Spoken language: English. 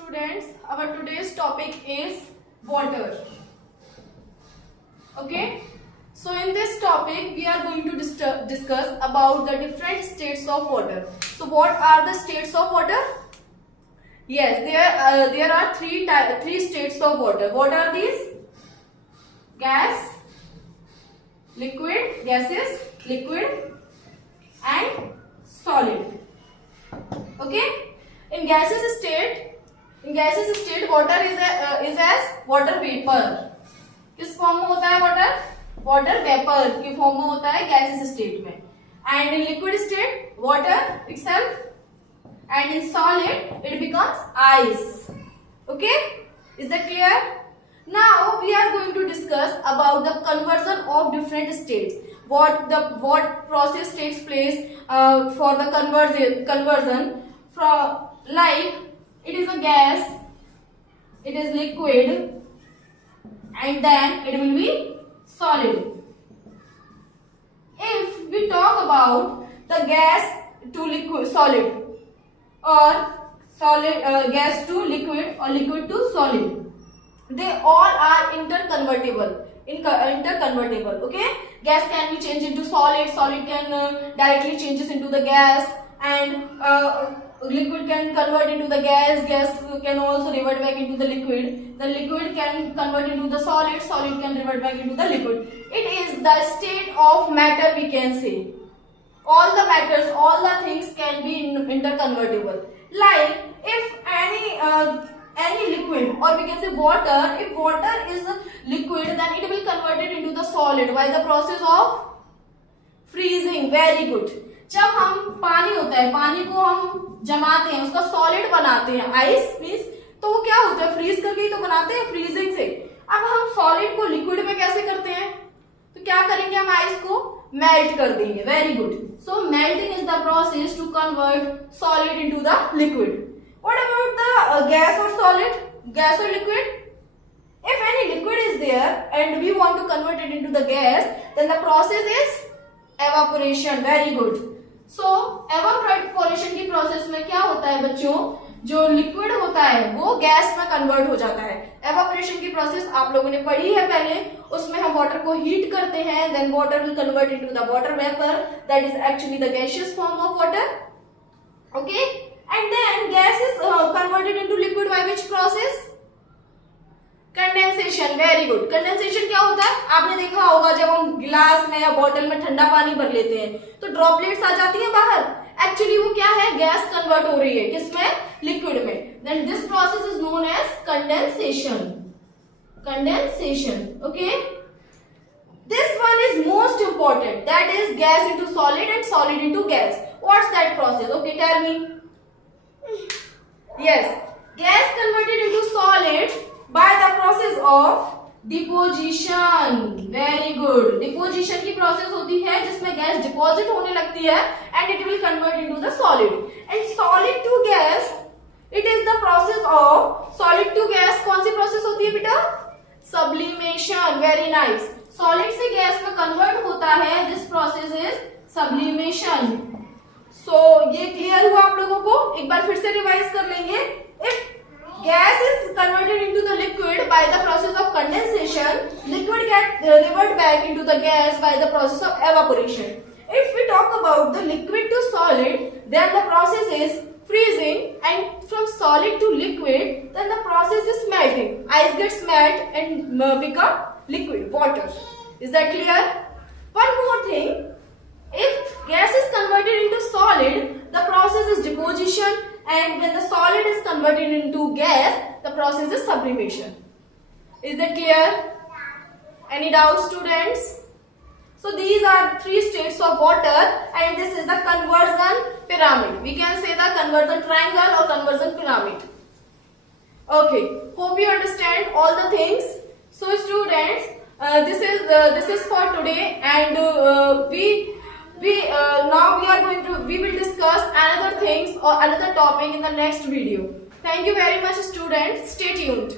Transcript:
students, our today's topic is water. Okay, so in this topic we are going to discuss about the different states of water. So what are the states of water? Yes, there are three states of water. What are these? Gas, liquid, gases, liquid and solid. Okay, in gaseous state water is as water vapor. किस form में होता है water? Water vapour की form में होता है gases state में. And in liquid state water itself and in solid it becomes ice. Okay, is that clear? Now we are going to discuss about the conversion of different states. What process takes place for the conversion from, like it is a gas, it is liquid and then it will be solid. If we talk about the gas to liquid solid or solid gas to liquid or liquid to solid, they all are interconvertible. Okay, gas can be changed into solid can directly changes into the gas, and liquid can convert into the gas can also revert back into the liquid can convert into the solid can revert back into the liquid. It is the state of matter, we can say. All the matters, all the things can be interconvertible. Like if any liquid, or we can say water, if water is liquid then it will convert it into the solid by the process of freezing. Very good. जब हम पानी होता है, पानी को हम जमाते हैं, उसका सॉलिड बनाते हैं, आइस मींस, तो वो क्या होता है, फ्रीज करके ही तो बनाते हैं, फ्रीजिंग से. अब हम सॉलिड को लिक्विड में कैसे करते हैं, तो क्या करेंगे, हम आइस को मेल्ट कर देंगे. Very good. So melting is the process to convert solid into the liquid. What about the gas और सॉलिड, गैस और liquid? If any liquid is there and we want to convert it into the gas, then the process is evaporation. Very good. So evaporation की process में क्या होता है बच्चों, जो liquid होता है वो गैस में कन्वर्ट हो जाता है. एवापोरेशन की प्रोसेस आप लोगों ने पढ़ी है पहले, उसमें हम वाटर को हीट करते हैं, then water will convert into the water vapour, that is actually the gaseous form of water. Okay, and then gas is converted into liquid by which process? Condensation. Very good. Condensation क्या होता है, आपने देखा होगा जब हम गिलास में या बोतल में ठंडा पानी भर लेते हैं तो ड्रॉपलेट्स आ जाती हैं बाहर. एक्चुअली वो क्या है, गैस कन्वर्ट हो रही है किसमें, लिक्विड में. Then this process is known as condensation. Condensation. Okay, this one is most important, that is gas into solid and solid into gas. What's that process? Okay, tell me. Yes, gas converted into solid by the process of deposition. Very good. Deposition की process होती है जिसमें gas deposit होने लगती है and it will convert into the solid. And solid to gas, it is the process of solid to gas. कौन सी process होती है बेटा? Sublimation. Very nice. Solid से गैस में कन्वर्ट होता है, this process is sublimation. So ये clear हुआ आप लोगों को? एक बार फिर से रिवाइज कर लेंगे. If gas is converted into the liquid by the process of condensation, liquid get revert back into the gas by the process of evaporation. If we talk about the liquid to solid, then the process is freezing, and from solid to liquid, then the process is melting. Ice gets melt and become liquid, water. Is that clear? One more thing, if gas is converted into solid, the process is deposition, and when the solid is converted into gas, the process is sublimation. Is that clear? Any doubts, students? So these are three states of water, and this is the conversion pyramid. We can say the conversion triangle or conversion pyramid. Okay, hope you understand all the things. So students, this is for today, and we will discuss another things or another topic in the next video. Thank you very much, students. Stay tuned.